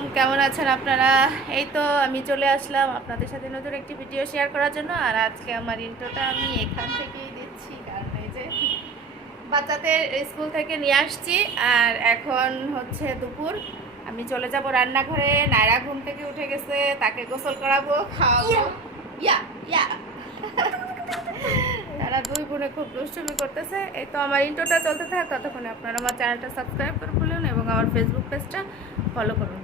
আলাইকুম, কেমন আছেন আপনারা? এই তো আমি চলে আসলাম আপনাদের সাথে নতুন একটি ভিডিও শেয়ার করার জন্য। আর আজকে আমার ইন্ট্রোটা আমি এখান থেকেই দিচ্ছি, কারণ এই যে বাচ্চাদের স্কুল থেকে নিয়ে আসছি আর এখন হচ্ছে দুপুর। আমি চলে যাব রান্নাঘরে। নায়রা ঘুম থেকে উঠে গেছে, তাকে গোসল করাবো, খাওয়াবো। ইয়া ইয়া তারা দুই বোনে খুব দুষ্টুমি করতেছে। এই তো আমার ইন্ট্রোটা চলতে থাকে, ততক্ষণে আপনারা আমার চ্যানেলটা সাবস্ক্রাইব করে ফেলুন এবং আমার ফেসবুক পেজটা ফলো করুন।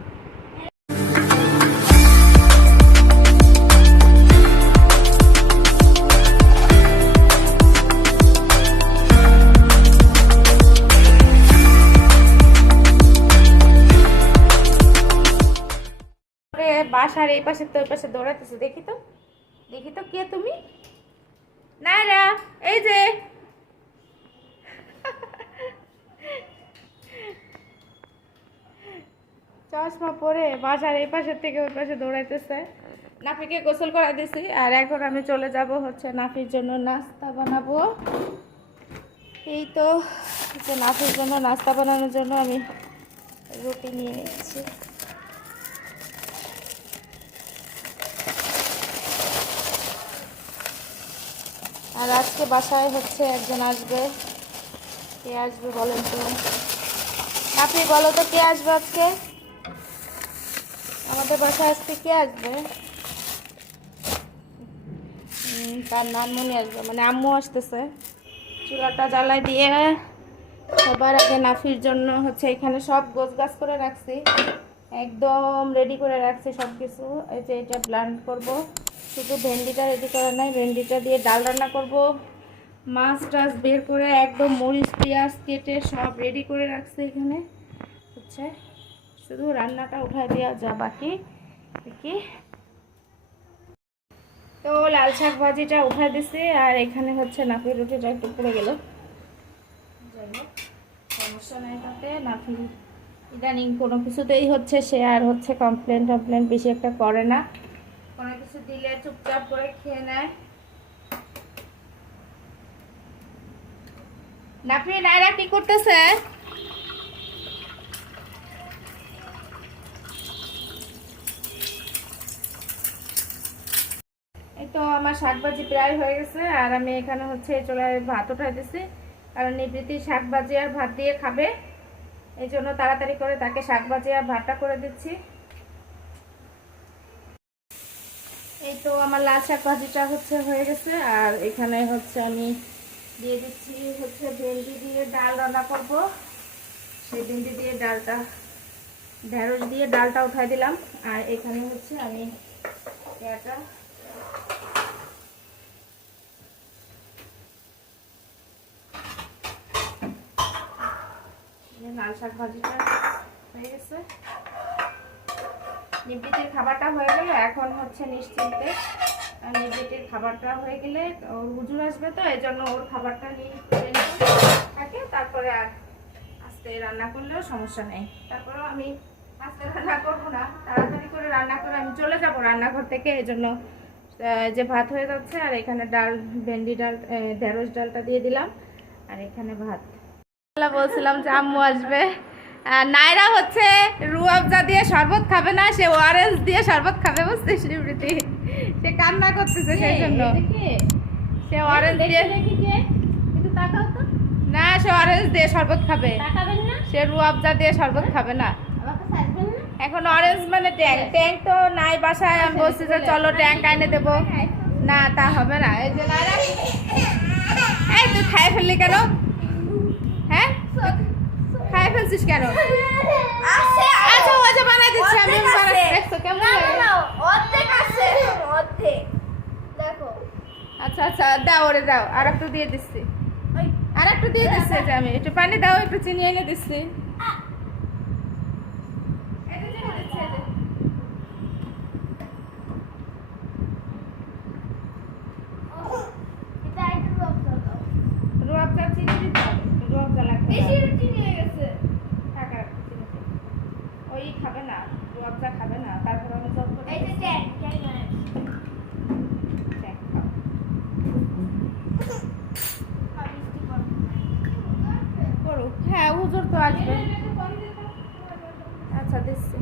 বাসার এই পাশে তো ওই পাশে দৌড়াতেছে, দেখি তো কে তুমি? নায়রা, এই যে চশমা পরে বাসার এই পাশের থেকে ওই পাশে দৌড়াইতেছে। নাফিকে গোসল করা দিছি আর এখন আমি চলে যাব হচ্ছে নাফির জন্য নাস্তা বানাবো। এই তো নাফির জন্য নাস্তা বানানোর জন্য আমি রুটি নিয়ে নিচ্ছি। আর আজকে বাসায় হচ্ছে একজন আসবে। কে আসবে বলেন তো? আপনি বলো তো কে আসবে আজকে আমাদের বাসায়? আজকে কে আসবে? তার নানমনি আসবে, মানে আম্মু আসতেছে। চুলাটা জ্বালাই দিয়ে সবার আগে নাফির জন্য হচ্ছে এখানে সব গোছগাছ করে রাখছি, একদম রেডি করে রাখছি সব কিছু। এই যে এটা ব্লেন্ড করব, শুধু ভেন্ডিটা রেডি করা নাই, ভেন্ডিটা দিয়ে ডাল রান্না করব। মাছ টাছ বের করে একদম মরিচ পেঁয়াজ কেটে সব রেডি করে রাখছি এখানে হচ্ছে, শুধু রান্নাটা উঠায় দেওয়া যা বাকি। কি তো লাল শাক ভাজিটা উঠায় দিছি আর এখানে হচ্ছে নাফির রুটিটা একটু পড়ে গেল, যাই হোক সমস্যা নাই। তাতে নাফি ইদানিং কোনো কিছুতেই হচ্ছে সে আর হচ্ছে কমপ্লেন বেশি একটা করে না, কোনো কিছু দিলে চুপচাপ করে খেয়ে নেয়। নাফি, নায়রা কি করতেছে? এই তো আমার শাকভাজি প্রায় হয়ে গেছে আর আমি এখানে হচ্ছে চুলায় ভাত উঠাই দিছি, কারণ নিবৃত্তি শাকভাজি আর ভাত দিয়ে খাবে, এই জন্য তাড়াতাড়ি করে তাকে শাকভাজি আর ভাতটা করে দিচ্ছি। এই তো আমার লাল শাক ভাজিটা হচ্ছে হয়ে গেছে আর এখানে হচ্ছে আমি দিয়ে দিচ্ছি হচ্ছে ভেন্ডি দিয়ে ডাল রান্না করব। সেই ভেন্ডি দিয়ে ডালটা, ঢেঁড়স দিয়ে ডালটা উঠাই দিলাম। আর এখানে হচ্ছে আমি এটা লাল শাক ভাজিটা হয়ে গেছে। নিবৃত্তির খাবারটা হয়ে গেলে এখন হচ্ছে নিশ্চিন্তে, নিবৃত্তির খাবারটা হয়ে গেলে ওর হুজুর আসবে, তো এই জন্য ওর খাবারটা নিয়ে থাকে, তারপরে আর আস্তে রান্না করলেও সমস্যা নেই। তারপরেও আমি আস্তে রান্না করবো না, তাড়াতাড়ি করে রান্না করে আমি চলে যাব রান্নাঘর থেকে, এই জন্য যে ভাত হয়ে যাচ্ছে আর এখানে ডাল, ভেন্ডি ডাল, ঢেঁড়স ডালটা দিয়ে দিলাম আর এখানে ভাত। বলছিলাম যে আম্মু আসবে। নায়রা হচ্ছে রুয়াবজা দিয়ে শরবত খাবে না, সে ওআরএস দিয়ে শরবত খাবে, বুঝছিস নিবৃত্তি? সে কান্না করতেছে সেই জন্য। সে ওআরএস দিয়ে না, সে ওআরএস দিয়ে শরবত খাবে, সে রুয়াবজা দিয়ে শরবত খাবে না। এখন অরেঞ্জ মানে ট্যাঙ্ক তো নাই বাসায়, আমি বলছি যে চলো ট্যাঙ্ক আইনে দেবো, না তা হবে না। এই যে নায়রা, এই তুই খাই ফেললি কেন? হ্যাঁ খাই ফেলছিস কেন? আচ্ছা ও যে বানাই দিচ্ছি আমি, দেখছো কেমন লাগে? আচ্ছা আচ্ছা দাও, ওরে দাও, আর একটু দিয়ে দিচ্ছি, আর একটু দিয়ে দিচ্ছি। যে আমি একটু পানি দাও, একটু চিনি এনে দিচ্ছি। রুয়াবজা চিনি দিতে হবে, রুয়াবজা লাগবে, ওই খাবে না, রুয়াবজা খাবে না। তারপর আমি জব করে করুক। হ্যাঁ হুজুর তো আসবে। আচ্ছা দিচ্ছি।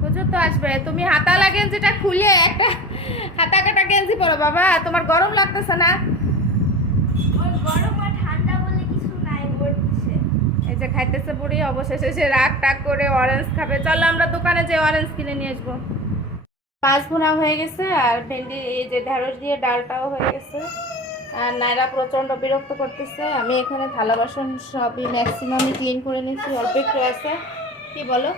হুজুর তো আসবে, তুমি হাতালা গেঞ্জিটা খুলে একটা হাতা কাটা গেঞ্জি পরো বাবা, তোমার গরম লাগতেছে না? গরম আর ঠান্ডা বলে কিছু নাই, পড়ছে। এই যে খাইতেছে বুড়ি, অবশেষে সে রাগ টাগ করে অরেঞ্জ খাবে। চলো আমরা দোকানে যে অরেঞ্জ কিনে নিয়ে আসবো। মাছ ভুনা হয়ে গেছে আর ভেন্ডি এই যে ঢেঁড়স দিয়ে ডালটাও হয়ে গেছে। আর নাইরা প্রচন্ড বিরক্ত করতেছে। আমি এখানে থালা বাসন সবই ম্যাক্সিমামই ক্লিন করে নিয়েছি, অল্প একটু আছে। কি বলো?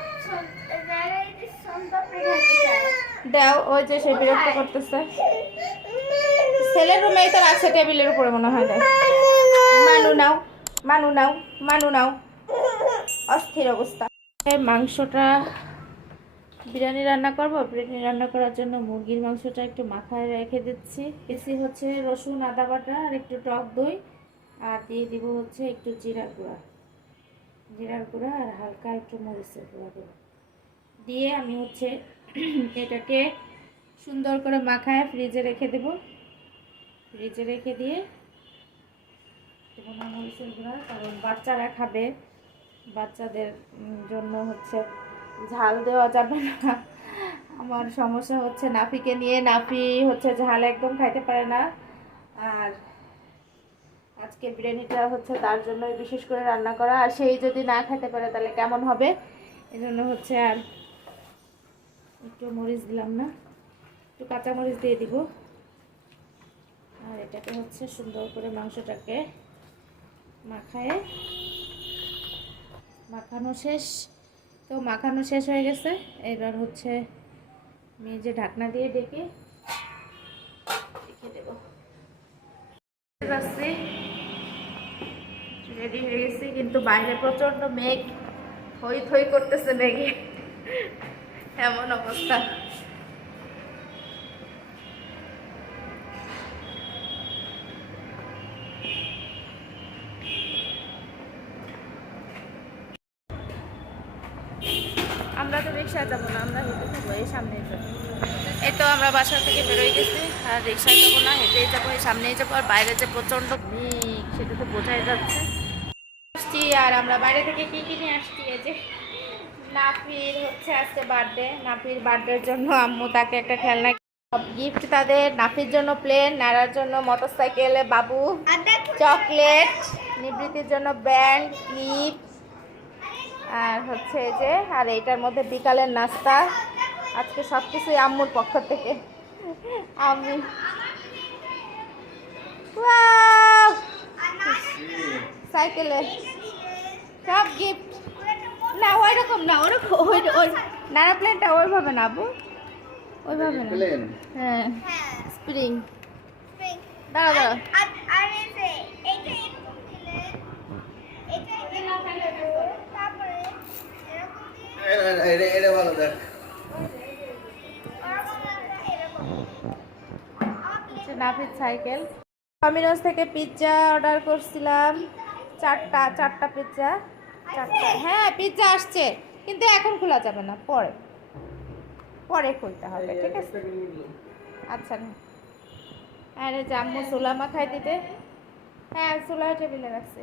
দাও, ওই যে সে বিরক্ত করতেছে। ছেলের রুমেই তো রাখছে টেবিলের উপরে মনে হয়। মানু নাও, মানু নাও, মানু নাও, অস্থির অবস্থা। মাংসটা বিরিয়ানি রান্না করব। বিরিয়ানি রান্না করার জন্য মুরগির মাংসটা একটু মাথায় রেখে দিচ্ছি। বেশি হচ্ছে রসুন আদা বাটা আর একটু টক দই, আর দিয়ে দিব হচ্ছে একটু জিরার গুঁড়া আর হালকা একটু মরিচের গুঁড়া দিয়ে আমি হচ্ছে এটাকে সুন্দর করে মাখায় ফ্রিজে রেখে দেব। ফ্রিজে রেখে দিয়ে দেবো না মরিচের গুঁড়া, কারণ বাচ্চারা খাবে, বাচ্চাদের জন্য হচ্ছে ঝাল দেওয়া যাবে না। আমার সমস্যা হচ্ছে নাফিকে নিয়ে, নাফি হচ্ছে ঝাল একদম খাইতে পারে না। আর আজকে বিরিয়ানিটা হচ্ছে তার জন্যই বিশেষ করে রান্না করা, আর সেই যদি না খেতে পারে তাহলে কেমন হবে, এই জন্য হচ্ছে আর একটু মরিচ দিলাম না, একটু কাঁচা মরিচ দিয়ে দিব। আর এটাকে হচ্ছে সুন্দর করে মাংসটাকে মাখানো শেষ। তো মাখানো শেষ হয়ে গেছে। এবার হচ্ছে আমি যে ঢাকনা দিয়ে রেখে দেব। রেডি হয়ে গেছি, কিন্তু বাইরে প্রচন্ড মেঘ, থই থই করতেছে মেঘে, এমন অবস্থা। আমরা তো রিক্সায় যাবো না, আমরা হেঁটে যাবো, এই সামনেই যাবো। এই তো আমরা বাসা থেকে বেরোয় গেছি, আর রিক্সায় যাবো না, হেঁটেই যাবো, এই সামনেই যাবো। আর বাইরে যে প্রচণ্ড মেঘ সেটা তো বোঝাই যাচ্ছে। আসছি, আর আমরা বাইরে থেকে কি কিনে আসছি, এই যে নাফির হচ্ছে আজকে বার্থডে। নাফির বার্থডের জন্য আম্মু তাকে একটা খেলনা গিফট, তাদের নাফির জন্য প্লেন, নারার জন্য মোটরসাইকেলে বাবু, চকলেট, নিবৃত্তির জন্য ব্যান্ড, ক্লিপ, আর হচ্ছে এই যে, আর এইটার মধ্যে বিকালের নাস্তা। আজকে সব কিছুই আম্মুর পক্ষ থেকে। আমি সাইকেলে সব গিফট না, ওই রকম না, ওরকম ওই নানা প্লেনটা ওইভাবে না আবু, ওইভাবে না। হ্যাঁ, স্প্রিং। দাঁড়া দাঁড়া, নাফিস সাইকেল। ডমিনোস থেকে পিৎজা অর্ডার করছিলাম, চারটা পিৎজা, হ্যাঁ পিৎজা আসছে, কিন্তু এখন খোলা যাবে না, পরে খুলতে হবে, ঠিক আছে? আচ্ছা না, আরে আম্মু সোলা মাখাই দিতে, হ্যাঁ সোলা টেবিলে রাখছে,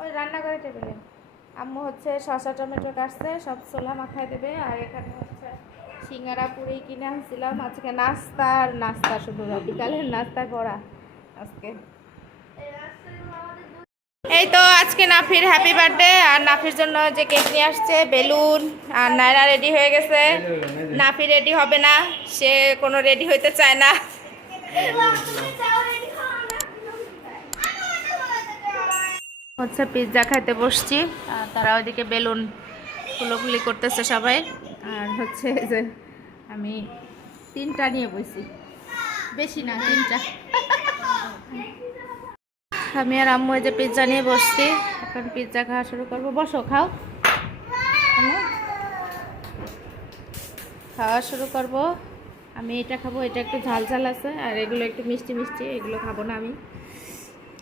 ওই রান্নাঘরে টেবিলে। আম্মু হচ্ছে শসা টমেটো কাটছে, সব সোলা মাখাই দেবে। আর এখানে হচ্ছে সিঙ্গারা পুরি কিনে আনছিলাম। আজকে নাস্তা শুধু বিকালের নাস্তা করা আজকে। এই তো আজকে নাফির হ্যাপি বার্থডে, আর নাফির জন্য যে কেক নিয়ে আসছে, বেলুন, আর নায়রা রেডি হয়ে গেছে। নাফি রেডি হবে না, সে কোনো রেডি হইতে চায় না। হচ্ছে পিৎজা খাইতে বসছি, আর তারা ওইদিকে বেলুন ফুলোফুলি করতেছে সবাই। আর হচ্ছে যে আমি 3টা নিয়ে বসি, বেশি না 3টা। আমি আর আম্মু এই যে পিৎজা নিয়ে বসছি, এখন পিৎজা খাওয়া শুরু করবো। বসো, খাওয়া শুরু করব। আমি এটা খাবো, এটা একটু ঝাল ঝাল আছে, আর এগুলো একটু মিষ্টি মিষ্টি, এগুলো খাবো না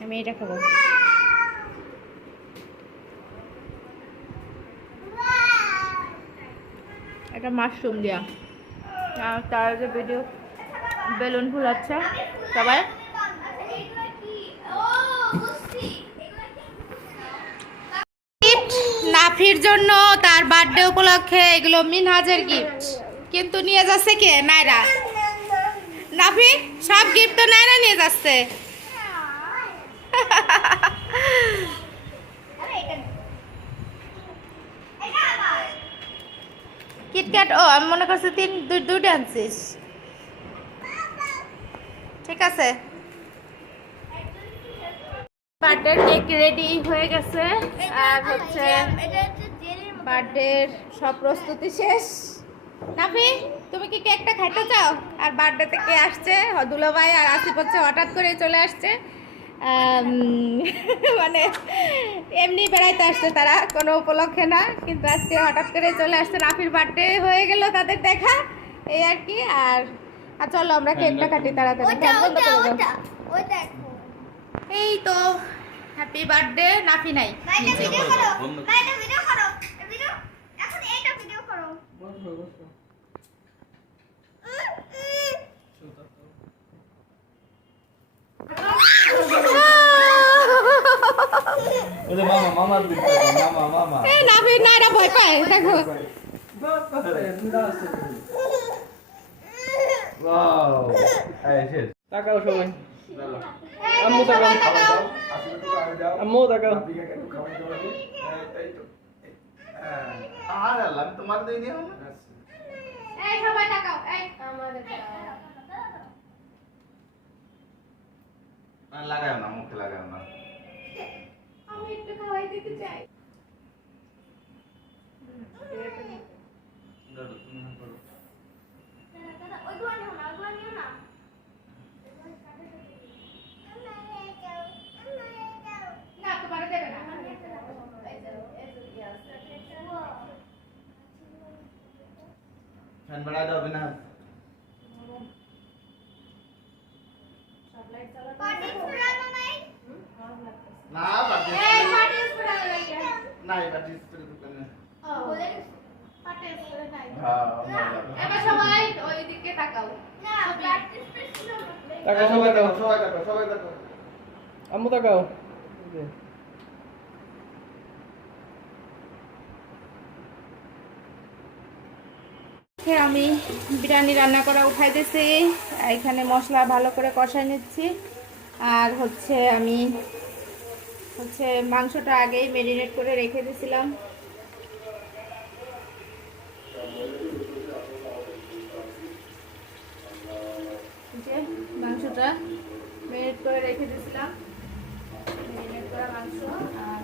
আমি এটা খাবো। এটা মাশরুম দিয়া, আর তার যে ভিডিও বেলুন ফুলাচ্ছে সবাই। নাফির জন্য তার বার্থডে উপলক্ষে এগুলো মিনহাজের গিফট, কিন্তু নিয়ে যাচ্ছে কে? নাইরা। নাফি সব গিফট তো নাইরা নিয়ে যাচ্ছে। কিটক্যাট, ও আমি মনে করছি দুইটা আনছিস। ঠিক আছে, বার্থডে কেক রেডি হয়ে গেছে, আর হচ্ছে বার্থডের সব প্রস্তুতি শেষ। নাফি তুমি কি কেকটা খাইতে চাও? আর বার্থডে থেকে আসছে দুলো ভাই আর আসিফ হচ্ছে হঠাৎ করে চলে আসছে, মানে এমনি বেড়াইতে আসছে তারা, কোনো উপলক্ষে না, কিন্তু আজকে হঠাৎ করে চলে আসছে। নাফির বার্থডে হয়ে গেল তাদের দেখা, এই আর কি। আর চলো আমরা কেকটা কাটি তাড়াতাড়ি। এই তো হ্যাপি বার্থডে। নাফি নাই, এই নাফি নাইরা ভয় পায়, দেখো। তাকাও সবাই, আম্মু তাকাও, আম্মু তাকাও। তোমার দিইনি এই সবাই তাকাও, এই আমাদের লাগাও না, মুখে লাগাও না। আমি একটু খাওয়াই দিতে চাই। না তোমার দেবে না, ফ্যান বাড়ায় দাও বিনা। সব লাইট না পার্টি লাগে নাই বাটি স্প্রে দোকানে। বলে পার্টি করে নাই। হ্যাঁ এবার সবাই ওই দিকে তাকাও। তাকাও সবাই, তাকাও সবাই দেখো, সবাই দেখো। আম্মু তাকাও। আমি বিরিয়ানি রান্না করা উঠাই দিয়েছি, এখানে মশলা ভালো করে কষাই নিচ্ছি। আর হচ্ছে আমি মাংসটা আগেই ম্যারিনেট করে রেখে দিয়েছিলাম। যে মাংসটা ম্যারিনেট করে রেখে দিয়েছিলাম, ম্যারিনেট করা মাংস। আর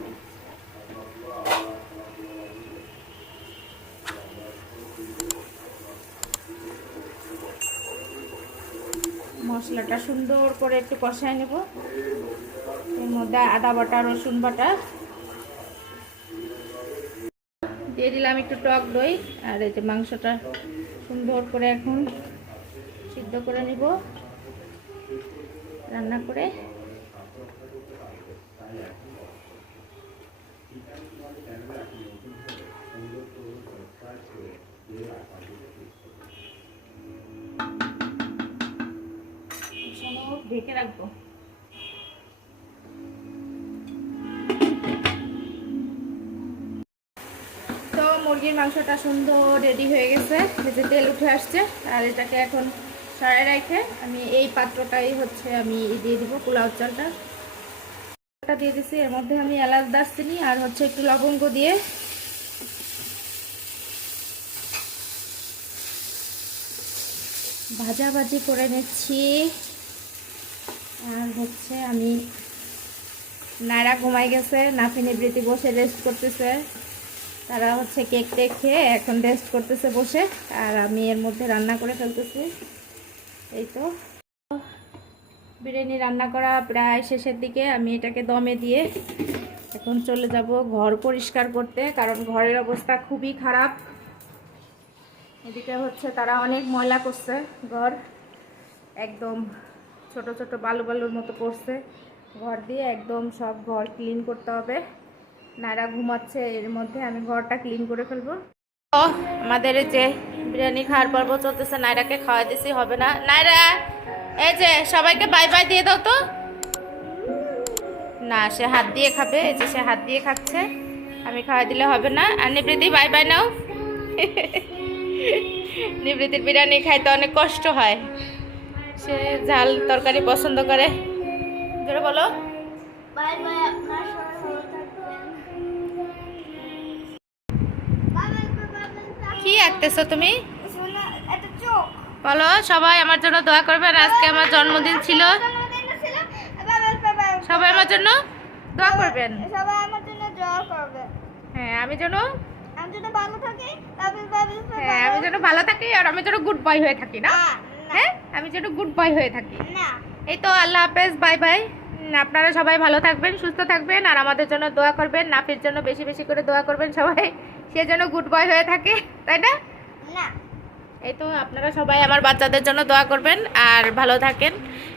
মশলাটা সুন্দর করে একটু কষায় নেব, এর মধ্যে আদা বাটা, রসুন বাটা দিয়ে দিলাম, একটু টক দই। আর এই যে মাংসটা সুন্দর করে এখন সিদ্ধ করে নিব রান্না করে। ঢেকে রাখবো। তো মুরগির মাংসটা সুন্দর রেডি হয়ে গেছে, এই যে তেল উঠে আসছে। আর এটাকে এখন সরাই রেখে আমি এই পাত্রটাই হচ্ছে আমি দিয়ে দিব পোলাও চালটা দিয়ে দিছি। এর মধ্যে আমি এলাচ, দারচিনি আর হচ্ছে একটু লবঙ্গ দিয়ে ভাজাভাজি করে নিচ্ছি। আর হচ্ছে আমি নাইরা ঘুমাই গেছে, নাফি নিবৃত্তি বসে রেস্ট করতেছে, তারা হচ্ছে কেক টেক খেয়ে এখন রেস্ট করতেছে বসে। আর আমি এর মধ্যে রান্না করে ফেলতেছি। এই তো বিরিয়ানি রান্না করা প্রায় শেষের দিকে। আমি এটাকে দমে দিয়ে এখন চলে যাব ঘর পরিষ্কার করতে, কারণ ঘরের অবস্থা খুবই খারাপ। এদিকে হচ্ছে তারা অনেক ময়লা করছে, ঘর একদম ছোট ছোট বালু বালুর মতো পড়ছে। ঘর দিয়ে একদম সব ঘর ক্লিন করতে হবে। নাইরা ঘুমাচ্ছে, এর মধ্যে আমি ঘরটা ক্লিন করে ফেলবো। তো আমাদের এই যে বিরিয়ানি খাওয়ার পর্ব চলতেছে, নাইরাকে খাওয়াই দিছি, হবে না। নাইরা এই যে সবাইকে বাই বাই দিয়ে দাও তো। না, সে হাত দিয়ে খাবে, এই যে সে হাত দিয়ে খাচ্ছে, আমি খাওয়াই দিলে হবে না। আর নিবৃত্তি বাই বাই নাও। নিবৃত্তির বিরিয়ানি খাইতে অনেক কষ্ট হয়, সে ঝাল তরকারি পছন্দ করে। জোরে বলো। বাই বাই, আপনার সবাই ভালো থাকবেন। বাবা বাবা কি আঁকতেছো তুমি? শোনা এটা চোখ। বলো সবাই আমার জন্য দোয়া করবেন, আজকে আমার জন্মদিন ছিল। জন্মদিন ছিল। বাবা বাবা সবাই আমার জন্য দোয়া করবেন। সবাই আমার জন্য দোয়া করবে। হ্যাঁ আমি যেন আমি যদি ভালো থাকি, বাবা বাবা হ্যাঁ আমি যেন ভালো থাকি, আর আমি যেন গুড বয় হয়ে থাকি না। না হ্যাঁ আমি যেন গুড বয় হয়ে থাকি। না এই তো, আল্লাহ হাফেজ, বাই বাই। আপনারা সবাই ভালো থাকবেন, সুস্থ থাকবেন, আর আমাদের জন্য দোয়া করবেন। নাফির জন্য বেশি বেশি করে দোয়া করবেন সবাই, সে যেন গুড বয় হয়ে থাকে, তাই না? না। এই তো, আপনারা সবাই আমার বাচ্চাদের জন্য দোয়া করবেন আর ভালো থাকেন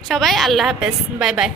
সবাই। আল্লাহ হাফেজ, বাই বাই।